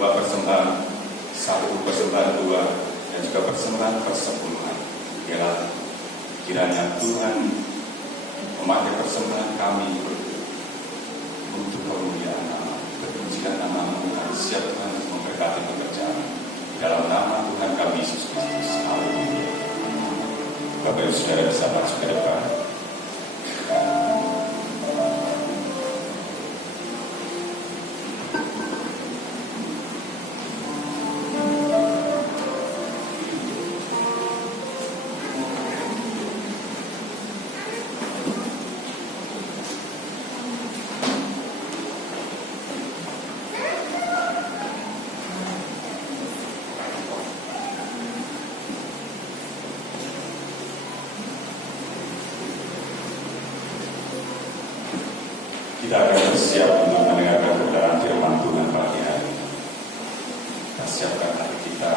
sebuah persembahan satu, persembahan dua, dan juga persembahan persepuluhan. Ialah kiranya Tuhan memakai persembahan kami untuk kemuliaan nama, kepujian nama-Mu. Siap Tuhan untuk memberkati pekerjaan dalam nama Tuhan kami Yesus Kristus. Haleluya. Bapak Ibu Saudara bisa masuk ke depan. Kita akan bersiap untuk mendengarkan kebenaran firman Tuhan pagi hari ini. Kita siapkan hati kita.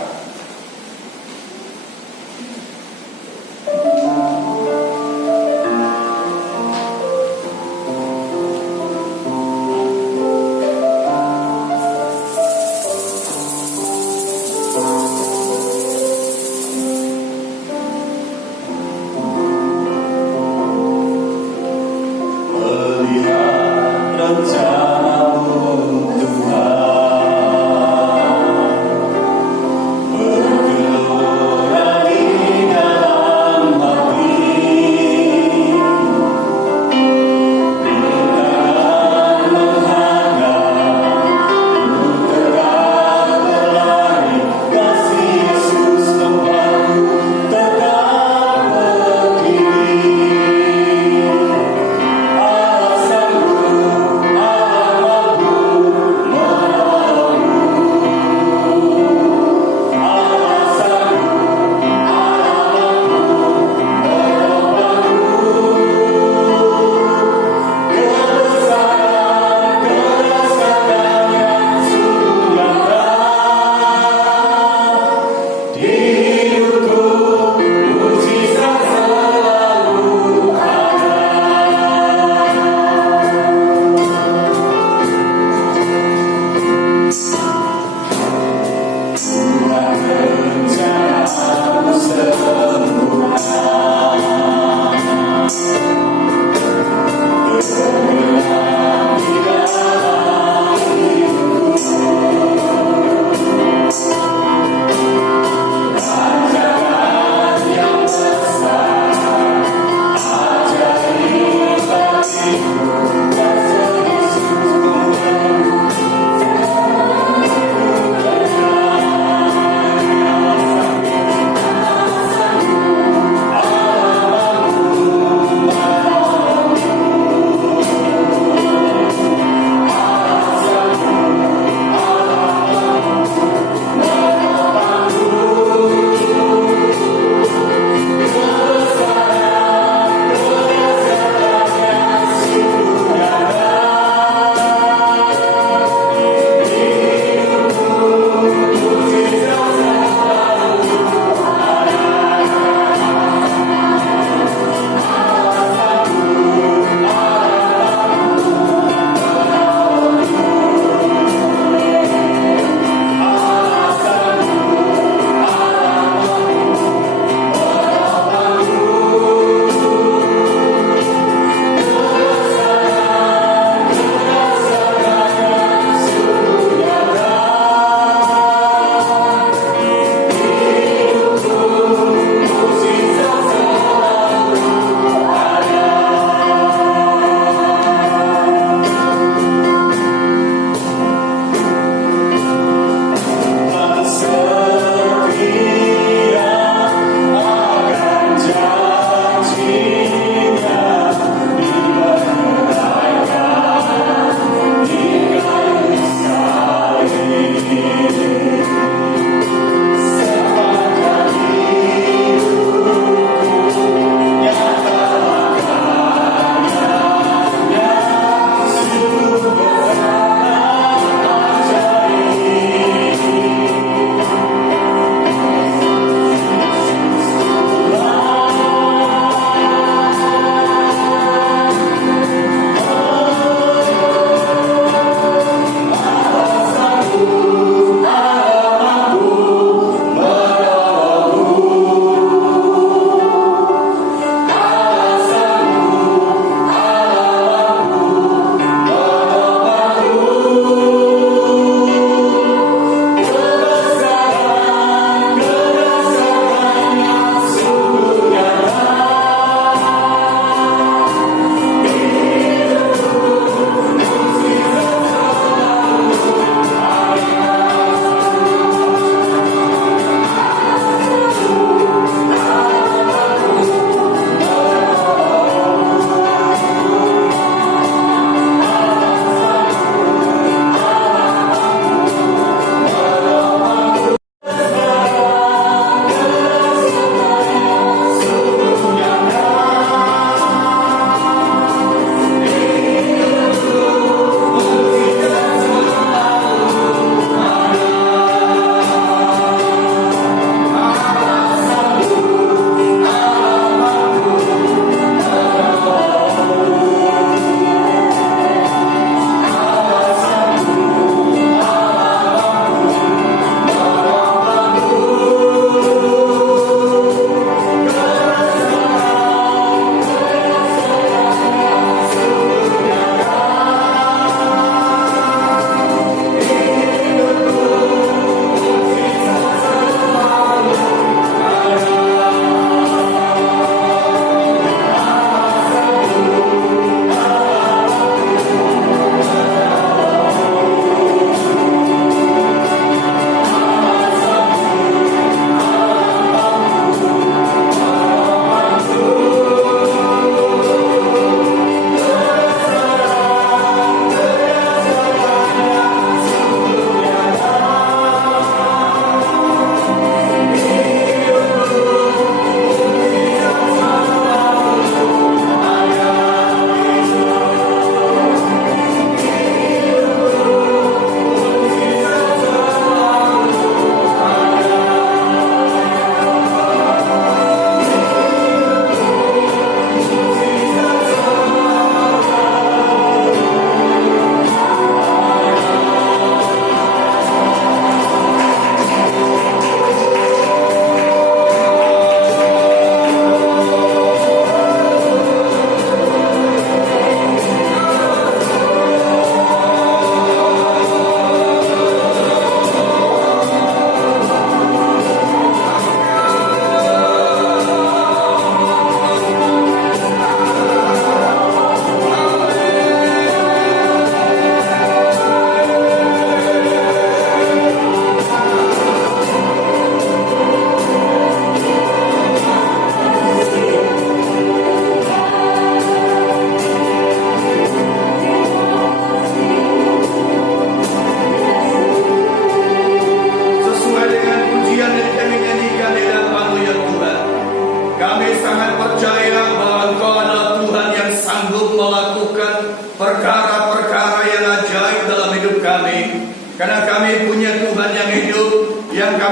Rencana-Mu Tuhan,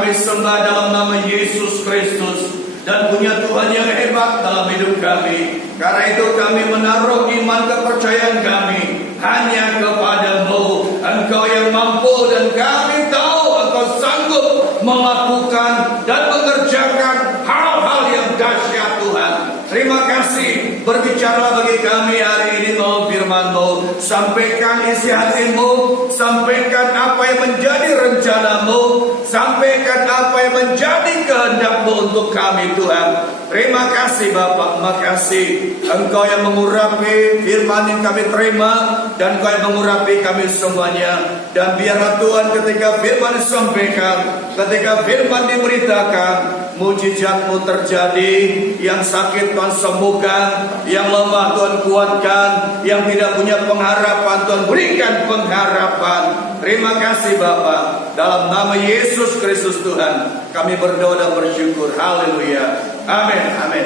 kami sembah dalam nama Yesus Kristus, dan punya Tuhan yang hebat dalam hidup kami. Karena itu kami menaruh iman kepercayaan kami hanya kepadamu. Engkau yang mampu, dan kami tahu Engkau sanggup melakukan dan mengerjakan hal-hal yang dahsyat Tuhan. Terima kasih. Berbicara bagi kami hari ini melalui firman-Mu. Sampaikan isi hati-Mu, sampaikan apa yang menjadi rencana-Mu, sampaikan apa yang menjadi kehendak-Mu untuk kami Tuhan. Terima kasih Bapak, makasih Engkau yang mengurapi firman yang kami terima, dan Engkau yang mengurapi kami semuanya. Dan biarlah Tuhan ketika firman disampaikan, ketika firman diberitakan, mujizat-Mu terjadi. Yang sakit Tuhan sembuhkan, yang lemah Tuhan kuatkan, yang tidak punya pengharapan Tuhan berikan pengharapan. Terima kasih Bapa. Dalam nama Yesus Kristus Tuhan kami berdoa dan bersyukur. Haleluya. Amin. Amin.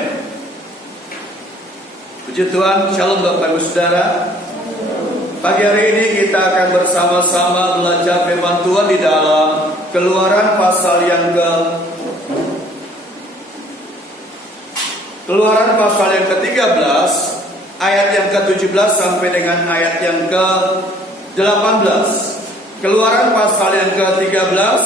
Puji Tuhan. Shalom Bapak Ibu Saudara. Pagi hari ini kita akan bersama-sama belajar firman Tuhan di dalam Keluaran pasal yang ke-13, ayat yang ke-17 sampai dengan ayat yang ke-18. Keluaran pasal yang ke-13,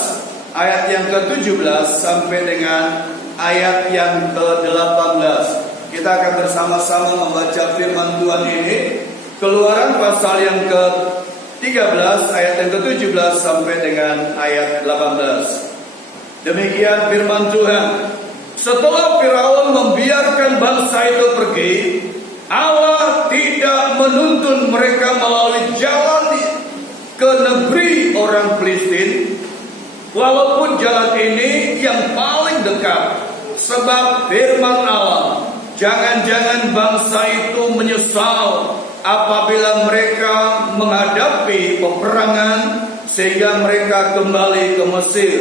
ayat yang ke-17 sampai dengan ayat yang ke-18. Kita akan bersama-sama membaca firman Tuhan ini. Keluaran pasal yang ke-13, ayat yang ke-17 sampai dengan ayat 18. Demikian firman Tuhan. Setelah Firaun membiarkan bangsa itu pergi, Allah tidak menuntun mereka melalui jalan ke negeri orang Filistin, walaupun jalan ini yang paling dekat. Sebab firman Allah, jangan-jangan bangsa itu menyesal apabila mereka menghadapi peperangan sehingga mereka kembali ke Mesir.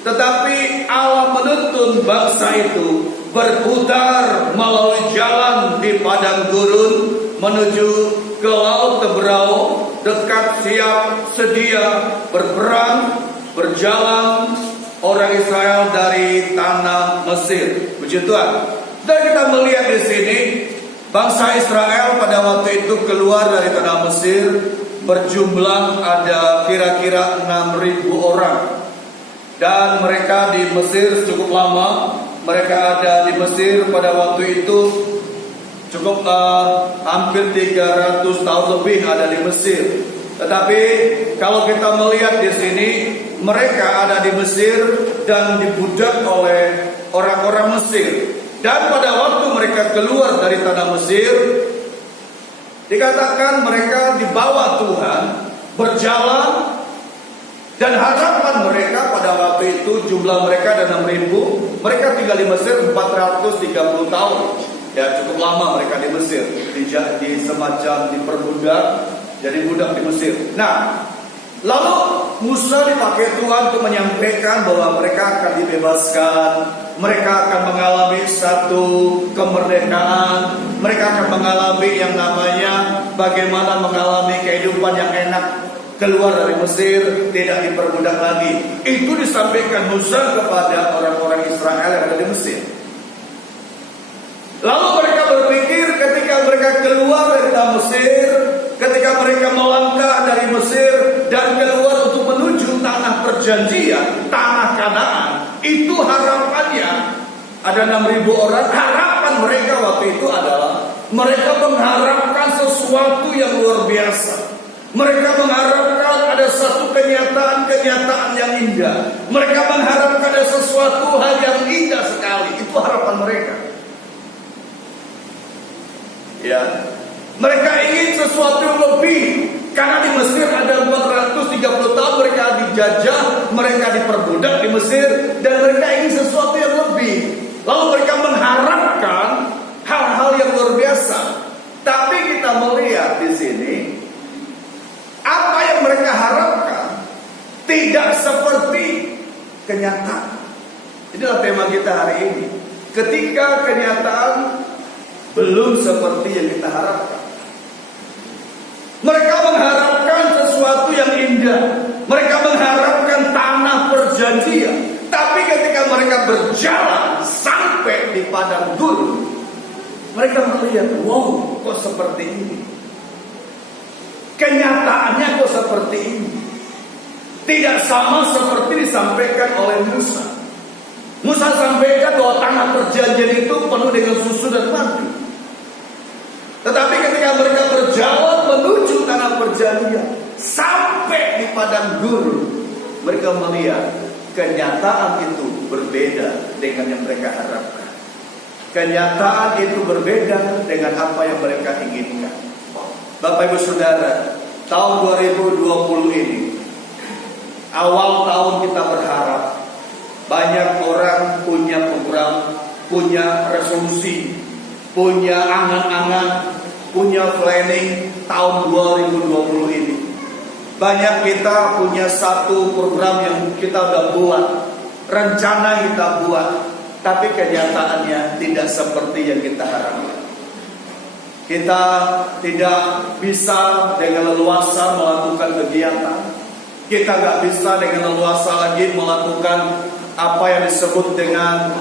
Tetapi Allah menuntun bangsa itu berputar melalui jalan di padang gurun menuju ke laut Teberau, dekat siap sedia berperang, berjalan orang Israel dari tanah Mesir. Puji Tuhan. Dan kita melihat di sini bangsa Israel pada waktu itu keluar dari tanah Mesir berjumlah ada kira-kira 6.000 orang. Dan mereka di Mesir cukup lama. Mereka ada di Mesir pada waktu itu cukup hampir 300 tahun lebih ada di Mesir. Tetapi kalau kita melihat di sini, mereka ada di Mesir dan dibudak oleh orang-orang Mesir. Dan pada waktu mereka keluar dari tanah Mesir, dikatakan mereka dibawa Tuhan berjalan. Dan harapan mereka pada waktu itu jumlah mereka ada 6.000. Mereka tinggal di Mesir 430 tahun. Ya cukup lama mereka di Mesir. Di semacam diperbudak, jadi budak di Mesir. Nah, lalu Musa dipakai Tuhan untuk menyampaikan bahwa mereka akan dibebaskan. Mereka akan mengalami satu kemerdekaan. Mereka akan mengalami yang namanya bagaimana mengalami kehidupan yang enak. Keluar dari Mesir, tidak diperbudak lagi. Itu disampaikan Musa kepada orang-orang Israel yang ada di Mesir. Lalu mereka berpikir ketika mereka keluar dari tanah Mesir, ketika mereka melangkah dari Mesir dan keluar untuk menuju tanah perjanjian, tanah Kanaan, itu harapannya ada 6.000 orang. Harapan mereka waktu itu adalah mereka mengharapkan sesuatu yang luar biasa. Mereka mengharapkan ada satu kenyataan yang indah. Mereka mengharapkan ada sesuatu hal yang indah sekali. Itu harapan mereka. Ya, mereka ingin sesuatu yang lebih. Karena di Mesir ada 430 tahun mereka dijajah, mereka diperbudak di Mesir, dan mereka ingin sesuatu yang lebih. Lalu mereka mengharapkan hal-hal yang luar biasa. Tapi kita melihat di sini, apa yang mereka harapkan tidak seperti kenyataan. Inilah tema kita hari ini. Ketika kenyataan belum seperti yang kita harapkan. Mereka mengharapkan sesuatu yang indah. Mereka mengharapkan tanah perjanjian. Tapi ketika mereka berjalan sampai di padang gurun, mereka melihat, wow, kok seperti ini. Kenyataannya kok seperti ini. Tidak sama seperti disampaikan oleh Musa. Musa sampaikan bahwa tanah perjanjian itu penuh dengan susu dan madu. Tetapi ketika mereka berjalan menuju tanah perjanjian, sampai di padang gurun, mereka melihat kenyataan itu berbeda dengan yang mereka harapkan. Kenyataan itu berbeda dengan apa yang mereka inginkan. Bapak Ibu Saudara, tahun 2020 ini, awal tahun kita berharap banyak orang punya program, punya resolusi, punya angan-angan, punya planning tahun 2020 ini. Banyak kita punya satu program yang kita udah buat, rencana kita buat, tapi kenyataannya tidak seperti yang kita harapkan. Kita tidak bisa dengan leluasa melakukan kegiatan. Kita nggak bisa dengan leluasa lagi melakukan apa yang disebut dengan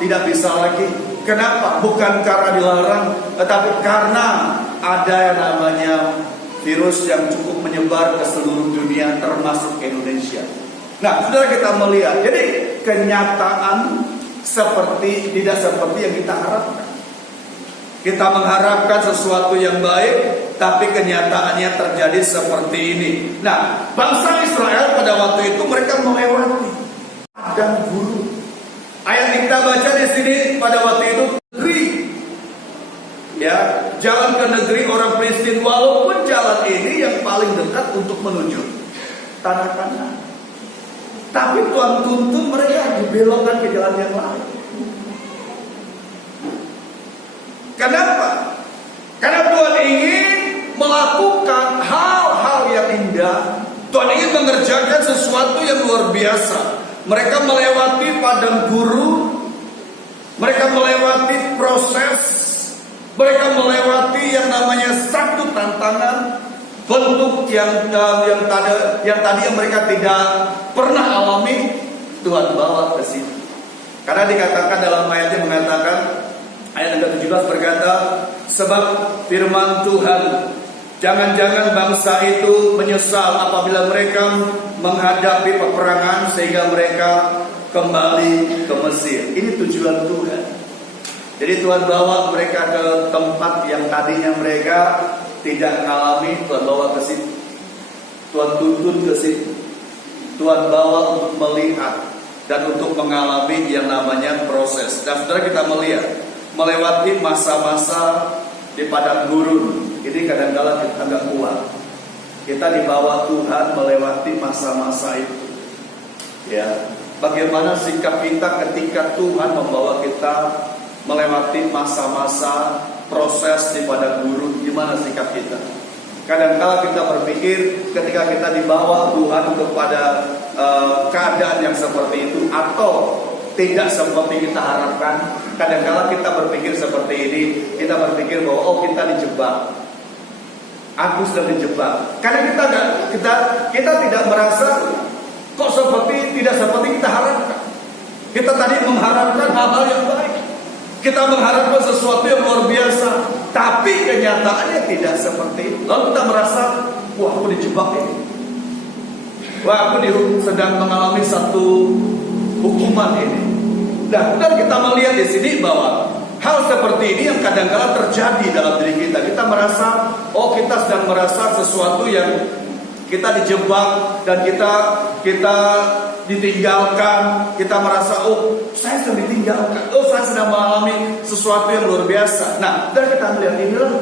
tidak bisa lagi. Kenapa? Bukan karena dilarang, tetapi karena ada yang namanya virus yang cukup menyebar ke seluruh dunia, termasuk Indonesia. Nah, saudara, kita melihat, jadi kenyataan tidak seperti yang kita harapkan. Kita mengharapkan sesuatu yang baik, tapi kenyataannya terjadi seperti ini. Nah, bangsa Israel pada waktu itu mereka melewati padang gurun. Ayat yang kita baca di sini pada waktu itu negeri, ya, jalan ke negeri orang Filistin, walaupun jalan ini yang paling dekat untuk menuju tanah Kanaan. Tapi Tuhan tuntut mereka dibelokkan ke jalan yang lain. Kenapa? Karena Tuhan ingin melakukan hal-hal yang indah. Tuhan ingin mengerjakan sesuatu yang luar biasa. Mereka melewati padang gurun, mereka melewati proses, mereka melewati yang namanya satu tantangan, bentuk yang tadi mereka tidak pernah alami, Tuhan bawa ke sini. Karena dikatakan dalam ayatnya mengatakan, ayat yang ke-17 berkata, sebab firman Tuhan, jangan-jangan bangsa itu menyesal apabila mereka menghadapi peperangan sehingga mereka kembali ke Mesir. Ini tujuan Tuhan. Jadi Tuhan bawa mereka ke tempat yang tadinya mereka tidak mengalami, Tuhan bawa ke situ. Tuhan tuntun ke situ. Tuhan bawa untuk melihat dan untuk mengalami yang namanya proses. Dan saudara, kita melihat melewati masa-masa di padang gurun. Ini kadang-kadang kita nggak kuat. Kita dibawa Tuhan melewati masa-masa itu. Ya, bagaimana sikap kita ketika Tuhan membawa kita melewati masa-masa proses di padang gurun? Gimana sikap kita? Kadang-kadang kita berpikir ketika kita dibawa Tuhan kepada keadaan yang seperti itu atau tidak seperti kita harapkan. Kadang-kadang kita berpikir seperti ini. Kita berpikir bahwa oh, kita dijebak. Aku sudah dijebak. Karena kita tidak merasa kok tidak seperti kita harapkan. Kita tadi mengharapkan hal-hal yang baik. Kita mengharapkan sesuatu yang luar biasa, tapi kenyataannya tidak seperti itu. Lalu kita merasa, wah, aku dijebak ini. Wah, aku sedang mengalami satu hukuman ini. Nah, dan kita melihat di sini bahwa hal seperti ini yang kadang-kadang terjadi dalam diri kita. Kita merasa, oh, kita sedang merasa sesuatu yang kita dijebak dan kita ditinggalkan. Kita merasa, oh, saya sedang ditinggalkan. Oh, saya sedang mengalami sesuatu yang luar biasa. Nah, dan kita melihat inilah,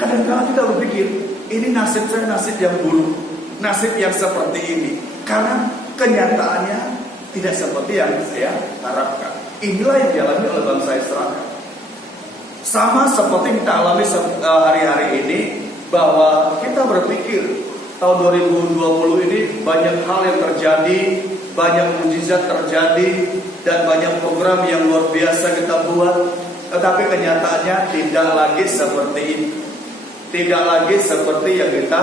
kadang-kadang kita berpikir, ini nasib saya nasib yang buruk, nasib yang seperti ini. Karena kenyataannya tidak seperti yang saya harapkan. Inilah yang dialami oleh bangsa Israel. Sama seperti kita alami hari-hari ini, bahwa kita berpikir tahun 2020 ini banyak hal yang terjadi, banyak mukjizat terjadi, dan banyak program yang luar biasa kita buat. Tetapi kenyataannya tidak lagi seperti itu. Tidak lagi seperti yang kita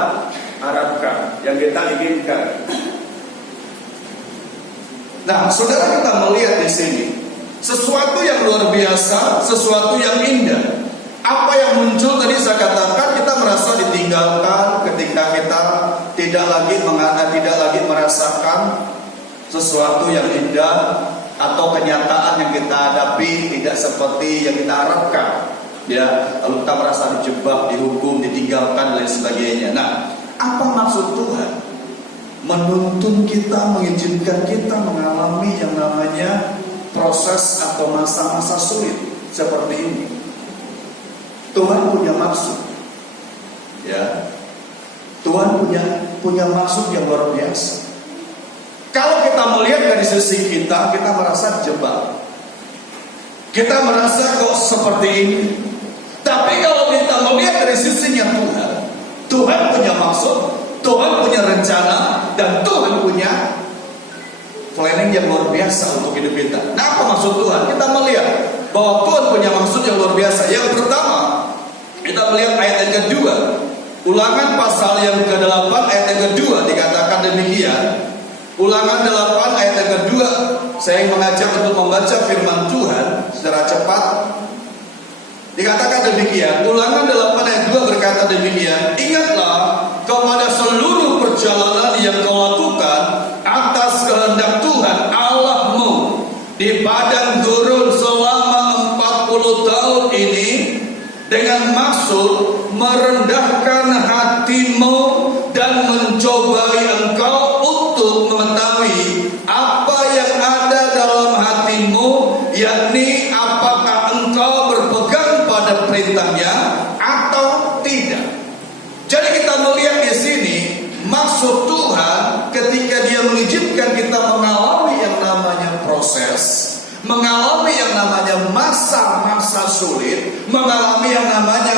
harapkan, yang kita inginkan. Nah, saudara, kita melihat di sini sesuatu yang luar biasa, sesuatu yang indah. Apa yang muncul tadi saya katakan, kita merasa ditinggalkan ketika kita tidak lagi merasakan sesuatu yang indah, atau kenyataan yang kita hadapi tidak seperti yang kita harapkan. Ya, lalu kita merasa dijebak, dihukum, ditinggalkan dan lain sebagainya. Nah, apa maksud Tuhan menuntun kita, mengizinkan kita mengalami yang namanya proses atau masa-masa sulit seperti ini? Tuhan punya maksud. Ya. Tuhan punya maksud yang luar biasa. Kalau kita melihat dari sisi kita merasa dijebak. Kita merasa kok seperti ini. Tapi kalau kita melihat dari sisinya Tuhan punya maksud, Tuhan punya rencana, dan Tuhan punya planning yang luar biasa untuk hidup kita. Nah, apa maksud Tuhan? Kita melihat bahwa Tuhan punya maksud yang luar biasa. Yang pertama, kita melihat ayat yang kedua. Ulangan pasal yang ke-8 ayat yang kedua dikatakan demikian. Ulangan 8 ayat yang kedua. Saya mengajak untuk membaca firman Tuhan secara cepat. Dikatakan demikian. Ulangan 8 ayat 2 berkata demikian. Ingatlah kepada seluruh perjalanan yang kau lakukan atas kehendak Tuhan Allahmu di padang gurun selama 40 tahun ini, dengan maksud merendahkan hatimu dan mencobai engkau untuk mengetahui apa yang ada dalam hatimu, yakni apakah engkau berpegang pada perintahnya atau tidak. Jadi kita melihat di sini maksud Tuhan ketika Dia mengizinkan kita mengalami yang namanya proses, mengalami yang namanya masa-masa sulit, mengalami yang namanya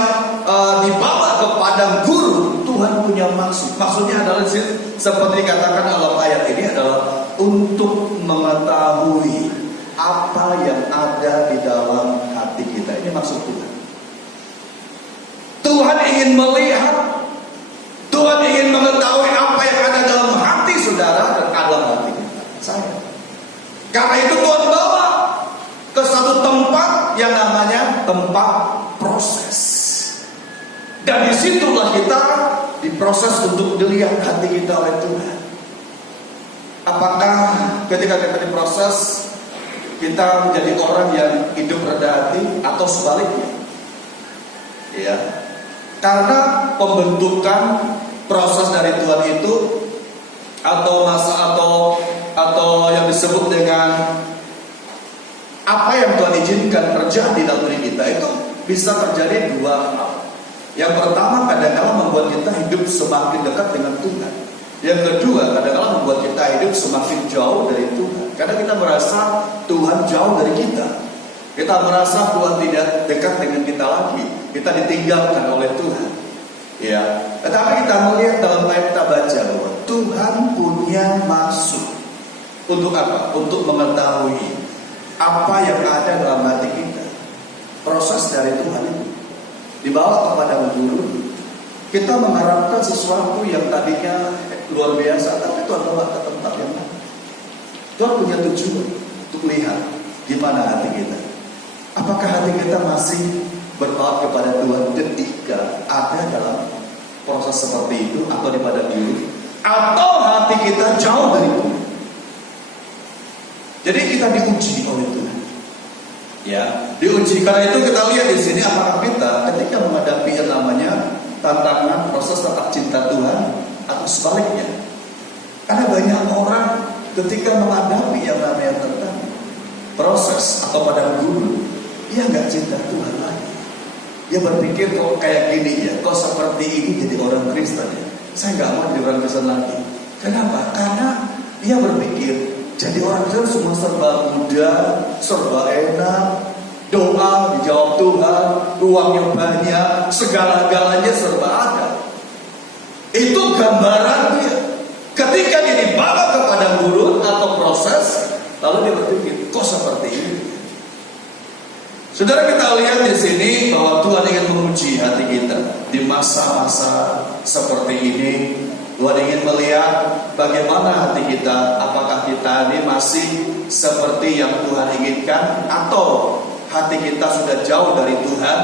dibawa ke padang gurun. Tuhan punya maksud. Maksudnya adalah seperti dikatakan dalam ayat ini adalah untuk mengetahui apa yang ada di dalam hati kita. Ini maksud Tuhan. Tuhan ingin melihat, Tuhan ingin mengetahui apa yang ada dalam hati saudara dan dalam hati kita. Saya. Karena itu Tuhan bawa ke satu tempat yang namanya tempat proses. Dan disitulah kita diproses untuk dilihat hati kita oleh Tuhan. Apakah ketika kita diproses kita menjadi orang yang hidup rendah hati atau sebaliknya? Ya. Karena pembentukan proses dari Tuhan itu atau masa atau yang disebut dengan apa yang Tuhan izinkan terjadi dalam diri kita itu bisa terjadi dua hal. Yang pertama, kadang-kadang membuat kita hidup semakin dekat dengan Tuhan. Yang kedua, kadang-kadang membuat kita hidup semakin jauh dari Tuhan. Karena kita merasa Tuhan jauh dari kita. Kita merasa Tuhan tidak dekat dengan kita lagi. Kita ditinggalkan oleh Tuhan. Ya, tetapi kita melihat dalam ayat kita baca bahwa Tuhan punya maksud. Untuk apa? Untuk mengetahui apa yang ada dalam hati kita. Proses dari Tuhan itu dibawa kepada guru. Kita mengharapkan sesuatu yang tadinya luar biasa, tapi Tuhan bawa ke tempat yang lain. Tuhan punya tujuan untuk lihat gimana hati kita. Apakah hati kita masih berpaut kepada Tuhan ketika ada dalam proses seperti itu atau di padang gurun, atau hati kita jauh dari Tuhan. Jadi kita diuji oleh Tuhan. Ya, diuji. Karena itu kita lihat di sini apakah kita ketika menghadapi yang namanya tantangan proses tetap cinta Tuhan atau sebaliknya. Karena banyak orang ketika menghadapi yang namanya tentang proses atau padang gurun, dia nggak cinta Tuhan lagi. Dia berpikir kok kayak gini ya, kok seperti ini jadi orang Kristen ya. Saya nggak mau jadi orang Kristen lagi. Kenapa? Karena dia berpikir jadi orang Kristen semua serba mudah, serba enak, doa dijawab Tuhan, uangnya banyak, segala-galanya serba ada. Itu gambarannya. Ketika dia dibawa ke padang gurun atau proses, lalu dia berpikir, kok seperti ini? Saudara, kita lihat di sini bahwa Tuhan ingin menguji hati kita di masa-masa seperti ini. Tuhan ingin melihat bagaimana hati kita, apakah kita ini masih seperti yang Tuhan inginkan, atau hati kita sudah jauh dari Tuhan,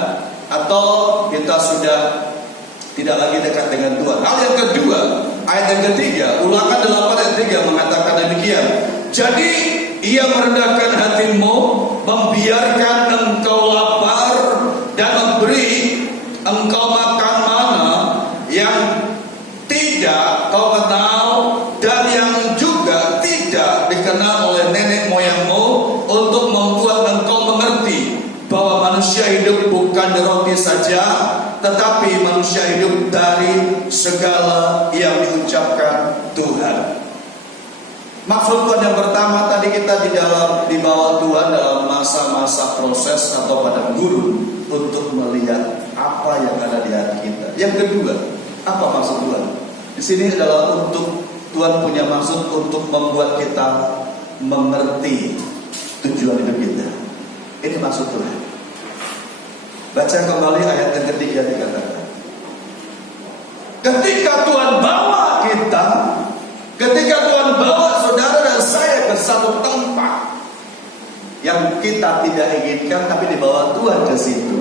atau kita sudah tidak lagi dekat dengan Tuhan. Hal yang kedua, ayat yang ketiga, Ulangan 8 ayat 3 mengatakan demikian. Jadi ia merendahkan hatimu, membiarkan engkau lapar, dan memberi engkau makan mana yang tidak kau kenal, dan yang juga tidak dikenal oleh nenek moyangmu, untuk membuat engkau mengerti bahwa manusia hidup bukan dari roti saja, tetapi manusia hidup dari segala yang diucapkan Tuhan. Maksud Tuhan yang pertama tadi, kita di bawah Tuhan dalam masa-masa proses atau padang gurun untuk melihat apa yang ada di hati kita. Yang kedua, apa maksud Tuhan? Di sini adalah untuk Tuhan punya maksud untuk membuat kita mengerti tujuan hidup kita. Ini maksud Tuhan. Baca kembali ayat yang ketiga, dikatakan, ketika Tuhan bawa kita, ketika Tuhan bawa saudara dan saya ke satu tempat yang kita tidak inginkan, tapi dibawa Tuhan ke situ.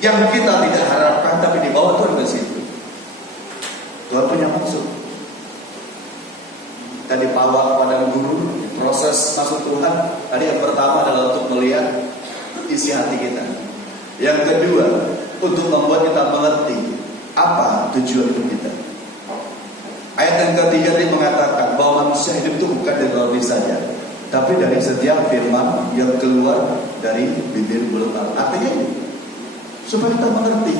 Yang kita tidak harapkan, tapi dibawa Tuhan ke situ. Tuhan punya maksud. Kita dibawa kepada guru, proses masuk Tuhan. Tadi yang pertama adalah untuk melihat isi hati kita. Yang kedua, untuk membuat kita mengerti apa tujuan hidup kita. Ayat yang ketiga ini mengatakan bahwa manusia hidup itu bukan dari roti saja, tapi dari setiap firman yang keluar dari bibir mulut Allah. Artinya ini, supaya kita mengerti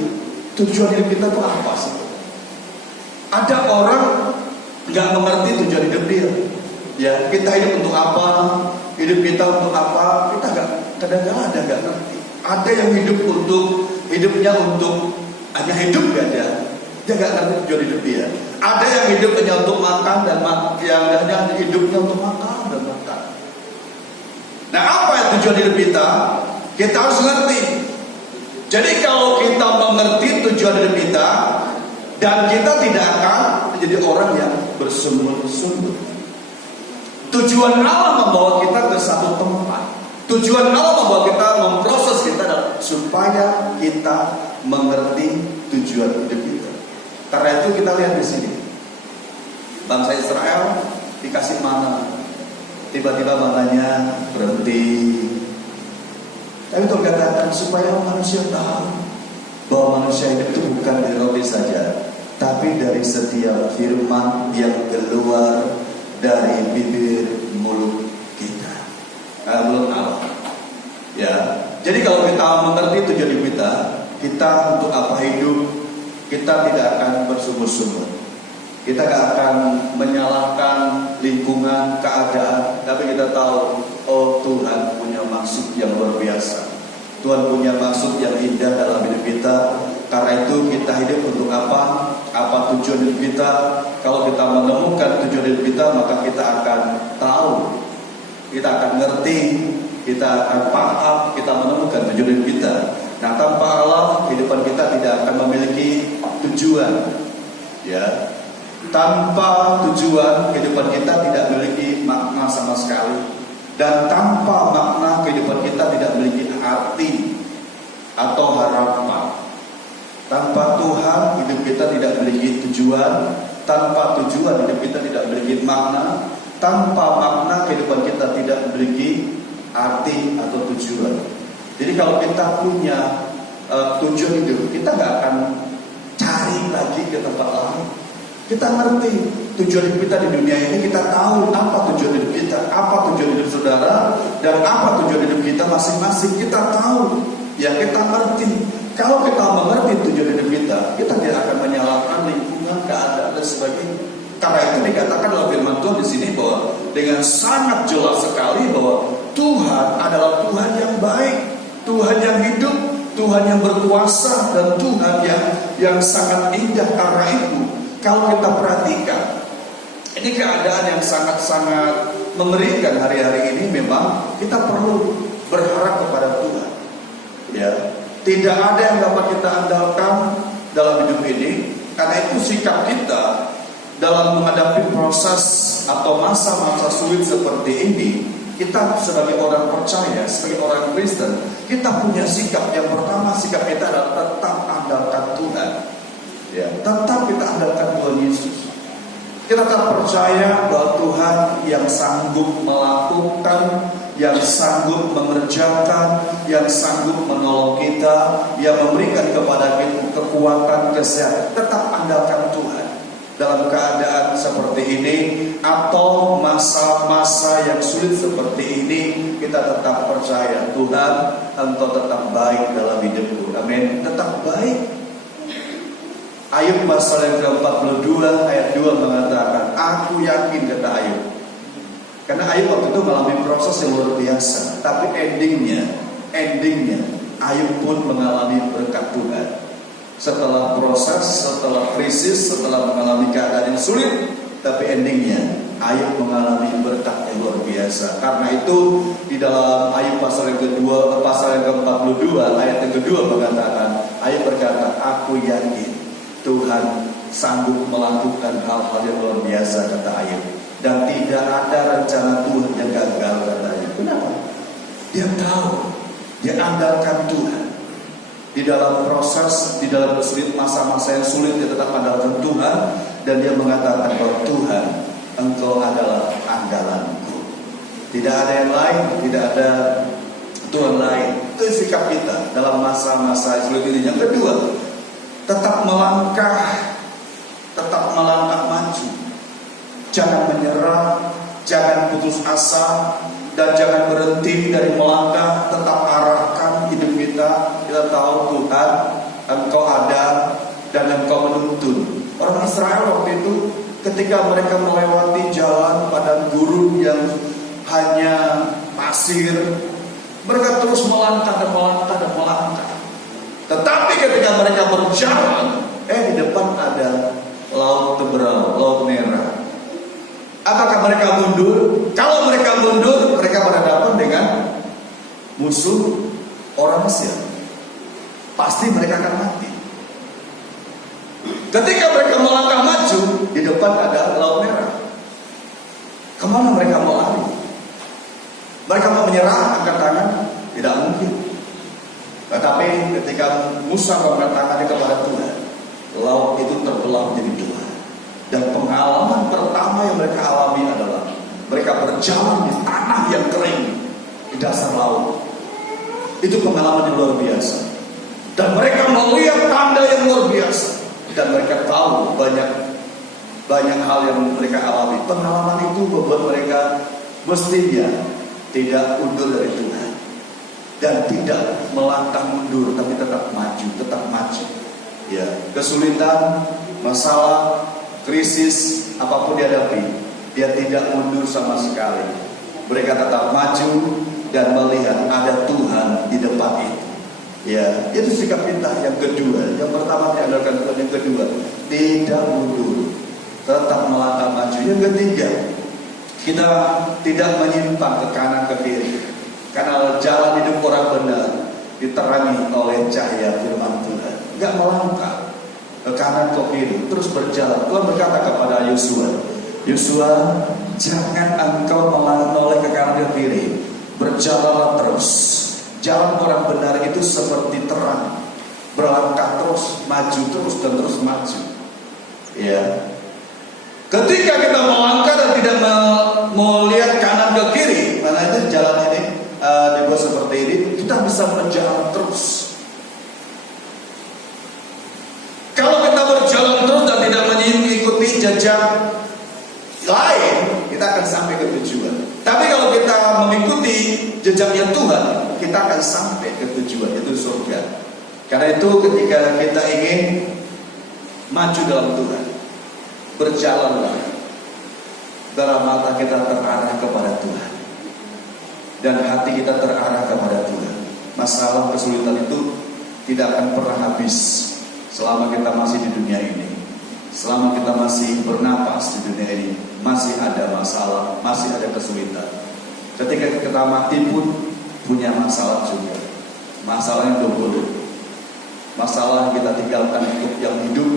tujuan hidup kita itu apa sih. Ada orang nggak mengerti tujuan hidup dia. Ya, kita hidup untuk apa? Hidup kita untuk apa? Kita kadang-kadang nggak ngerti. Ada yang hidupnya untuk hanya hidup aja. Dia nggak ngerti tujuan hidup dia. Ada yang hidup hanya untuk makan dan yang hanya hidupnya untuk makan dan makan. Nah, apa yang tujuan hidup kita? Kita harus ngerti. Jadi kalau kita mengerti tujuan hidup kita, dan kita tidak akan menjadi orang yang bersungguh-sungguh. Tujuan Allah membawa kita ke satu tempat. Tujuan Allah membawa kita, memproses kita supaya kita mengerti tujuan hidup kita. Karena itu kita lihat di sini, bangsa Israel dikasih mana, tiba-tiba mananya berhenti. Tapi Tuhan katakan supaya manusia tahu bahwa manusia hidup itu bukan dari roti saja, tapi dari setiap firman yang keluar dari bibir mulut kita, mulut Allah. Ya, jadi kalau kita mengerti tujuan hidup kita untuk apa hidup, kita tidak akan bersungguh-sungguh. Kita tidak akan menyalahkan lingkungan, keadaan, tapi kita tahu, oh Tuhan punya maksud yang luar biasa. Tuhan punya maksud yang indah dalam hidup kita. Karena itu kita hidup untuk apa? Apa tujuan hidup kita? Kalau kita menemukan tujuan hidup kita, maka kita akan tahu, kita akan ngerti, kita akan paham, kita menemukan tujuan hidup kita. Nah, tanpa Allah, kehidupan kita tidak akan memiliki tujuan. Ya, tanpa tujuan, kehidupan kita tidak memiliki makna sama sekali. Dan tanpa makna, kehidupan kita tidak memiliki arti atau harapan. Tanpa Tuhan, hidup kita tidak memiliki tujuan. Tanpa tujuan, hidup kita tidak memiliki makna. Tanpa makna, kehidupan kita tidak memiliki arti atau tujuan. Jadi kalau kita punya tujuan hidup, kita nggak akan cari lagi ke tempat lain. Kita ngerti tujuan hidup kita di dunia ini, kita tahu apa tujuan hidup kita, apa tujuan hidup saudara, dan apa tujuan hidup kita masing-masing. Kita tahu, ya kita ngerti. Kalau kita mengerti tujuan hidup kita tidak akan menyalahkan lingkungan, keadaan dan sebagainya. Karena itu dikatakan dalam firman Tuhan di sini bahwa dengan sangat jelas sekali bahwa Tuhan adalah Tuhan yang baik, Tuhan yang hidup, Tuhan yang berkuasa, dan Tuhan yang sangat indah. Karena itu kalau kita perhatikan, ini keadaan yang sangat-sangat mengerikan hari-hari ini. Memang kita perlu berharap kepada Tuhan. Ya, tidak ada yang dapat kita andalkan dalam hidup ini. Karena itu sikap kita dalam menghadapi proses atau masa-masa sulit seperti ini, kita sebagai orang percaya, sebagai orang Kristen, kita punya sikap. Yang pertama, sikap kita adalah tetap andalkan Tuhan. Ya, tetap kita andalkan Tuhan Yesus. Kita tetap percaya bahwa Tuhan yang sanggup melakukan, yang sanggup mengerjakan, yang sanggup menolong kita, yang memberikan kepada kita kekuatan, kesehatan. Tetap andalkan Tuhan. Dalam keadaan seperti ini atau masa-masa yang sulit seperti ini, kita tetap percaya Tuhan, Engkau tetap baik dalam hidupku. Amin. Tetap baik. Ayub pasal yang ke-42 ayat 2 mengatakan, aku yakin, kata Ayub. Karena Ayub waktu itu mengalami proses yang luar biasa, tapi endingnya Ayub pun mengalami berkat Tuhan. Setelah proses, setelah krisis, setelah mengalami keadaan yang sulit, tapi endingnya Ayub mengalami berkat yang luar biasa. Karena itu di dalam Ayub pasal yang kedua, pasal yang ke-42 ayat yang kedua mengatakan, Ayub berkata, aku yakin Tuhan sanggup melakukan hal-hal yang luar biasa, kata Ayub. Dan tidak ada rencana Tuhan yang gagal, kata Ayub. Kenapa? Dia tahu, dia andalkan Tuhan. Di dalam proses, di dalam masa-masa yang sulit, dia tetap andalkan Tuhan. Dan dia mengatakan bahwa Tuhan, Engkau adalah andalanku. Tidak ada yang lain, tidak ada Tuhan lain. Itu sikap kita dalam masa-masa sulit ini. Yang kedua, tetap melangkah maju. Jangan menyerah, jangan putus asa, dan jangan berhenti dari melangkah. Tetap arahkan hidup kita. Kita tahu Tuhan, Engkau ada dan Engkau menuntun. Orang Israel waktu itu ketika mereka melewati jalan padang gurun yang hanya pasir, mereka terus melangkah dan melangkah dan melangkah. Tetapi ketika mereka berjalan, di depan ada laut Teberau, laut merah. Apakah mereka mundur? Kalau mereka mundur, mereka berhadapan dengan musuh orang Mesir. Pasti mereka akan mati. Ketika mereka melangkah maju, di depan ada laut merah. Kemana mereka mau lari? Mereka mau menyerah, angkat tangan? Tidak mungkin. Tetapi ketika Musa mengangkat tangannya kepada Tuhan, laut itu terbelah menjadi dua. Dan pengalaman pertama yang mereka alami adalah mereka berjalan di tanah yang kering di dasar laut. Itu pengalaman yang luar biasa. Dan mereka melihat tanda yang luar biasa. Dan mereka tahu banyak hal yang mereka alami. Pengalaman itu membuat mereka mestinya tidak mundur dari Tuhan. Dan tidak melangkah mundur, tapi tetap maju. Ya, kesulitan, masalah, krisis, apapun dihadapi, dia tidak mundur sama sekali. Mereka tetap maju dan melihat ada Tuhan di depan itu. Ya, itu sikap kita yang kedua. Yang pertama diandalkan Tuhan, yang kedua tidak mundur, tetap melangkah maju. Yang ketiga, kita tidak menyimpang ke kanan ke kiri. Karena jalan hidup orang benar diterangi oleh cahaya firman Tuhan. Enggak melangkah ke kanan ke kiri, terus berjalan. Tuhan berkata kepada Yosua, jangan engkau menoleh ke kanan ke kiri, berjalanlah terus. Jalan orang benar itu seperti terang, berlangkah terus, maju terus dan terus maju. Ya. Ketika kita melangkah dan tidak mau lihat kanan ke kiri, mana itu jalan ini dibuat seperti ini, kita bisa berjalan terus. Kalau kita berjalan terus dan tidak mengikuti jejak lain, kita akan sampai ke tujuan. Tapi kalau kita mengikuti jejaknya Tuhan, kita akan sampai ke tujuan, yaitu surga. Karena itu ketika kita ingin maju dalam Tuhan, berjalanlah dalam mata kita terarah kepada Tuhan dan hati kita terarah kepada Tuhan. Masalah kesulitan itu tidak akan pernah habis selama kita masih di dunia ini. Selama kita masih bernapas di dunia ini, masih ada masalah, masih ada kesulitan. Ketika kita mati pun punya masalah juga. Masalah yang double. Masalah yang kita tinggalkan untuk yang hidup,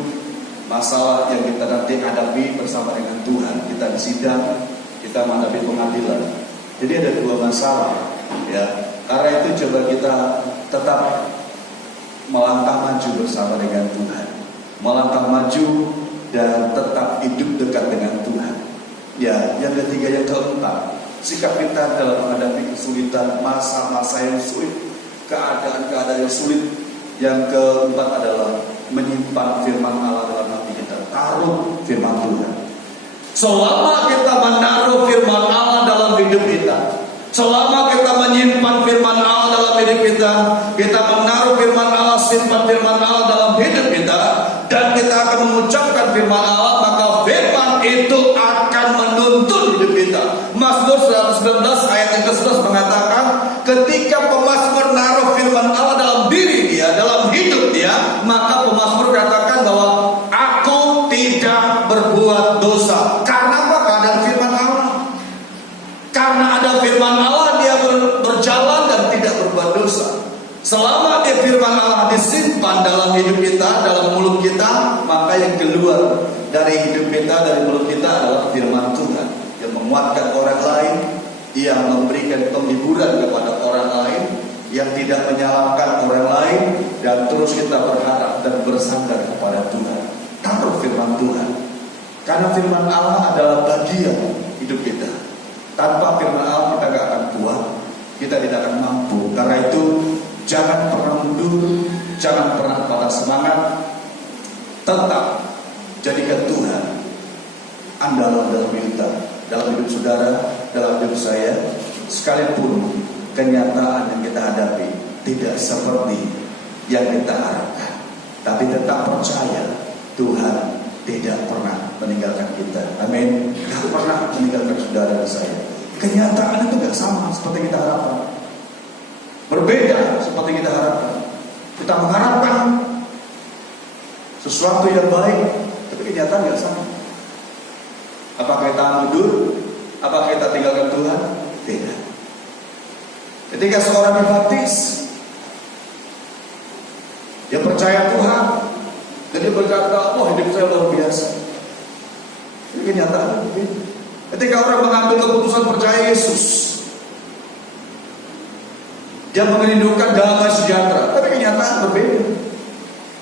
masalah yang kita nanti hadapi bersama dengan Tuhan. Kita di sidang, kita menghadapi pengadilan. Jadi ada dua masalah, ya. Karena itu coba kita tetap melangkah maju bersama dengan Tuhan, melangkah maju dan tetap hidup dekat dengan Tuhan. Ya, yang ketiga, yang keempat, sikap kita dalam menghadapi kesulitan, masa-masa yang sulit, keadaan-keadaan yang sulit. Yang keempat adalah menyimpan firman Allah dalam hati kita. Taruh firman Tuhan. Selama kita menaruh firman Allah dalam hidup kita, selama kita menyimpan firman Allah dalam hidup kita, kita menaruh firman Allah, simpan firman Allah dalam hidup kita, dan kita akan mengucapkan firman Allah, maka firman itu akan menuntun hidup kita. Mazmur 119 ayat yang ke-11 mengatakan, ketika pemazmur menaruh firman Allah dalam diri dia, dalam hidup dia, maka pemazmur katakan bahwa aku tidak berbuat dosa. Karena apa? Karena ada firman Allah. Karena ada firman Allah, dia berjalan dan tidak berbuat dosa. Selama dia firman Allah disimpan dalam hidup kita, dalam mulut kita, maka yang keluar dari hidup kita, dari mulut kita adalah firman Tuhan yang menguatkan orang lain, yang memberikan penghiburan kepada orang lain, yang tidak menyalahkan orang lain, dan terus kita berharap dan bersandar kepada Tuhan. Taruh firman Tuhan, karena firman Allah adalah bagian hidup kita. Tanpa firman Allah kita tidak akan kuat, kita tidak akan mampu. Karena itu jangan pernah mundur, jangan pernah patah semangat. Tetap jadikan Tuhan andalan dalam hidup kita, dalam hidup saudara, dalam hidup saya. Sekalipun kenyataan yang kita hadapi tidak seperti yang kita harapkan, tapi tetap percaya Tuhan tidak pernah meninggalkan kita. Amin. Tidak pernah meninggalkan saudara dan saya. Kenyataan itu tidak sama seperti kita harapkan, berbeda seperti kita harapkan. Kita mengharapkan sesuatu yang baik, tapi kenyataan tidak sama. Apakah kita mundur? Apakah kita tinggalkan Tuhan? Tidak. Ketika seorang dibaptis, dia percaya Tuhan, dan dia berkata, oh hidup saya luar biasa. Ini kenyataan. Ketika orang mengambil keputusan percaya Yesus, dia merindukan damai sejahtera, tapi kenyataan berbeda.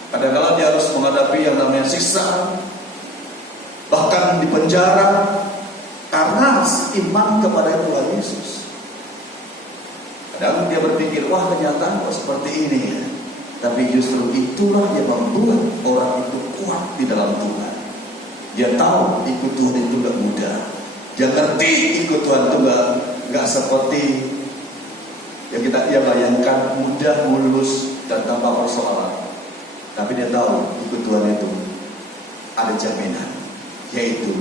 Kadang-kadang dia harus menghadapi yang namanya siksa, bahkan di penjara, karena iman kepada Tuhan Yesus. Kadang dia berpikir, wah kenyataan kok seperti ini ya. Tapi justru itulah yang membuat orang itu kuat di dalam Tuhan. Dia tahu ikut Tuhan itu gak mudah. Dia ngerti ikut Tuhan itu gak seperti yang dia bayangkan, mudah, mulus, dan tanpa persoalan. Tapi dia tahu ikut Tuhan itu ada jaminan, yaitu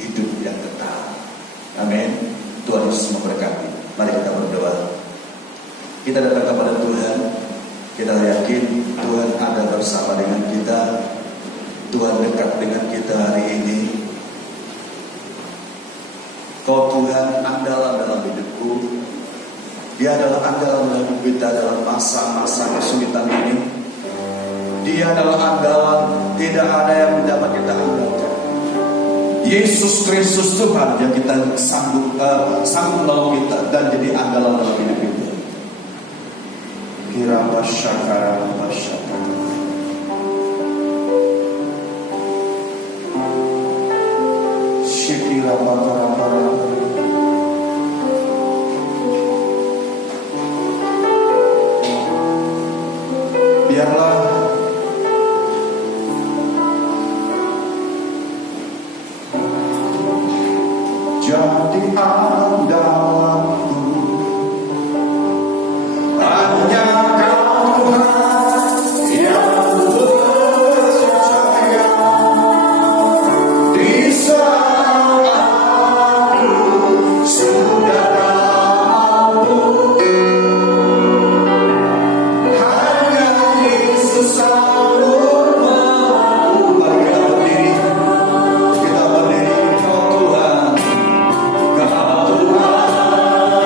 hidup yang kekal. Amin. Tuhan Yesus memberkati. Mari kita berdoa. Kita datang kepada Tuhan. Kita yakin Tuhan ada bersama dengan kita. Tuhan dekat dengan kita hari ini. Kau Tuhan andalan dalam hidupku. Dia adalah andalan dalam hidup kita dalam masa-masa kesulitan ini. Dia adalah andalan, tidak ada yang dapat kita andalkan. Yesus Kristus Tuhan yang kita sanggup menolong kita dan jadi andalan dalam hidup kita. Kira masyarakat. Syikira bakara. Biarlah jadi andalanku, hanya Kau Tuhan yang percaya. Di saat aku sudah mampu, hanya Yesus sanggup mampu. Mari kita berdiri, Kau Tuhan, Kau Tuhan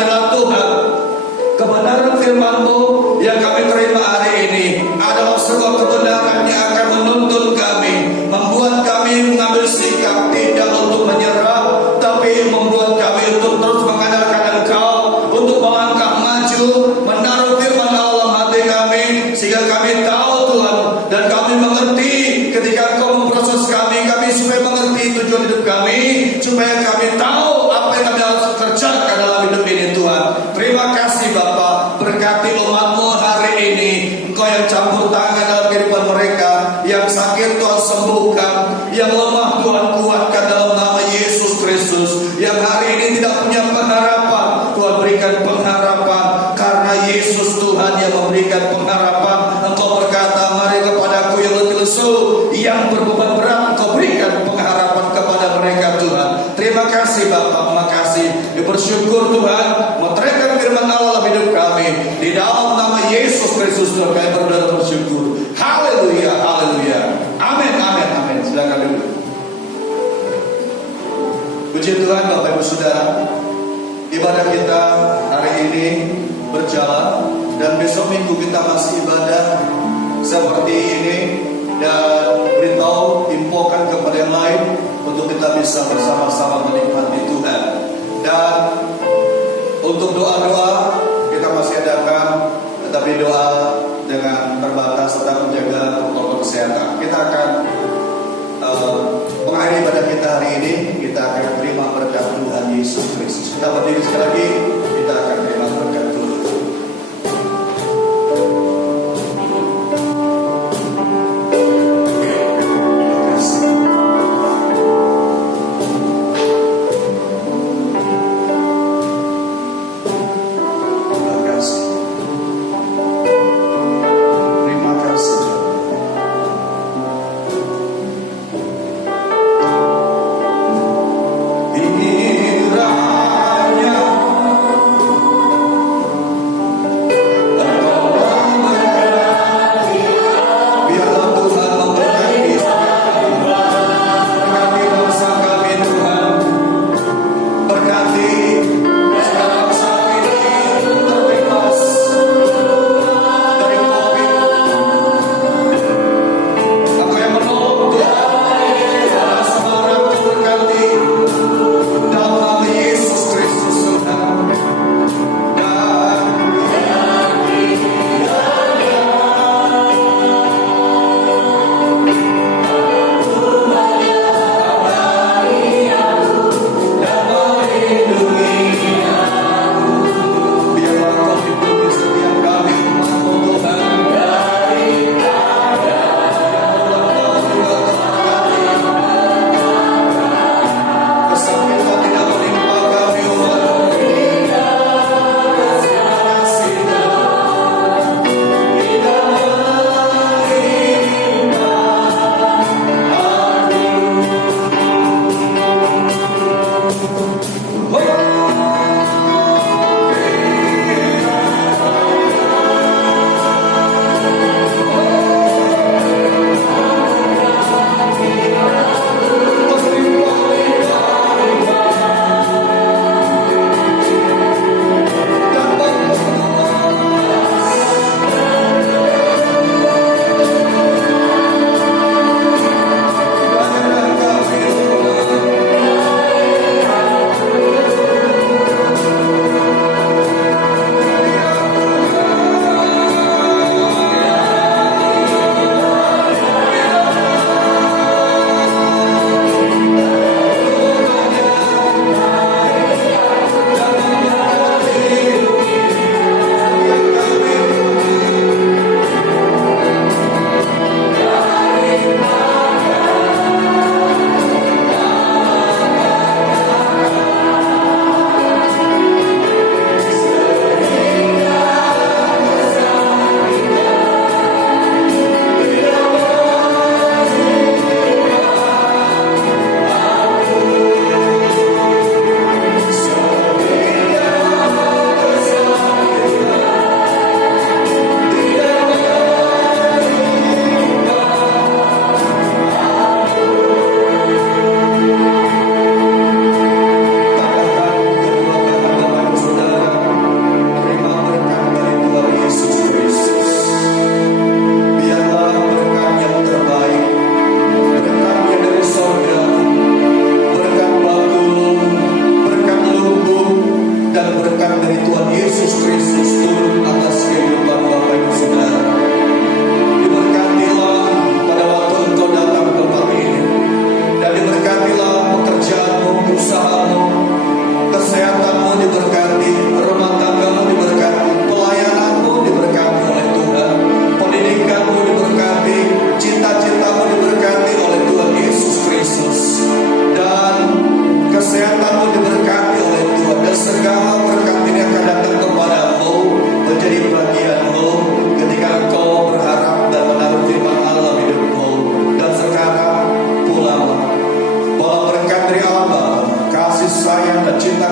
adalah Tuhan. Kebenaran firman-Mu yang kami terima hari ini adalah sebuah kebenaran yang akan menuntun kami, membuat kami mengambil sikap tidak untuk menyerah, tapi membuat kami untuk terus mengandalkan Engkau, untuk melangkah maju, menaruh firman Allah dalam hati kami, sehingga kami tahu Tuhan, dan kami mengerti ketika Engkau memproses kami supaya mengerti tujuan hidup kami, supaya kami tahu apa yang kami harus kerjakan dalam hidup ini Tuhan. Terima kasih Bapa, berkati umat-Mu hari ini. Engkau yang campur tangan dalam kehidupan mereka, yang sakit Tuhan sembuhkan, yang lemah Tuhan kuatkan dalam nama Yesus Kristus, yang hari ini tidak punya pengharapan Tuhan berikan pengharapan, karena Yesus Tuhan yang memberikan pengharapan. Engkau berkata, mari kepadaku yang letih lesu, yang berbeban berat, Engkau berikan pengharapan kepada mereka Tuhan. Terima kasih Bapak, makasih. Bersyukur Tuhan, menerangkan firman Allah dalam hidup kami. Di dalam nama Yesus Kristus Tuhan kami berdoa bersyukur. Haleluya, haleluya. Amin, amin, amin. Silakan dulu. Puji Tuhan Bapak Ibu Saudara, ibadah kita hari ini berjalan, dan besok minggu kita masih ibadah seperti ini, dan beritahu, infokan kepada yang lain untuk kita bisa bersama-sama menikmati Tuhan. Dan untuk doa-doa kita masih adakan, tetapi doa dengan terbatas tetap menjaga protokol kesehatan. Kita akan mengakhiri ibadah kita hari ini. Kita akan terima berkat Tuhan Yesus Kristus. Kita berdiri sekali lagi, kita akan terima berkat Tuhan. Kiranya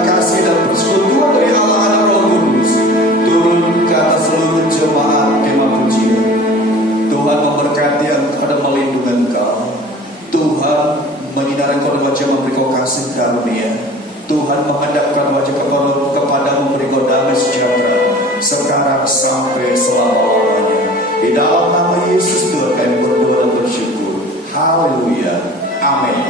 kasih dan persekutuan dari Allah dan Roh Kudus turun ke atas seluruh jemaat kemah pujian. Tuhan memberkati kepada melindungi engkau. Tuhan menyinari kau wajah, memberi kau kasih karunia. Tuhan menghadapkan wajah kepada memberi kau damai sejahtera sekarang sampai selama-lamanya. Di dalam nama Yesus Tuhan kami berdoa dan bersyukur. Haleluya. Amin.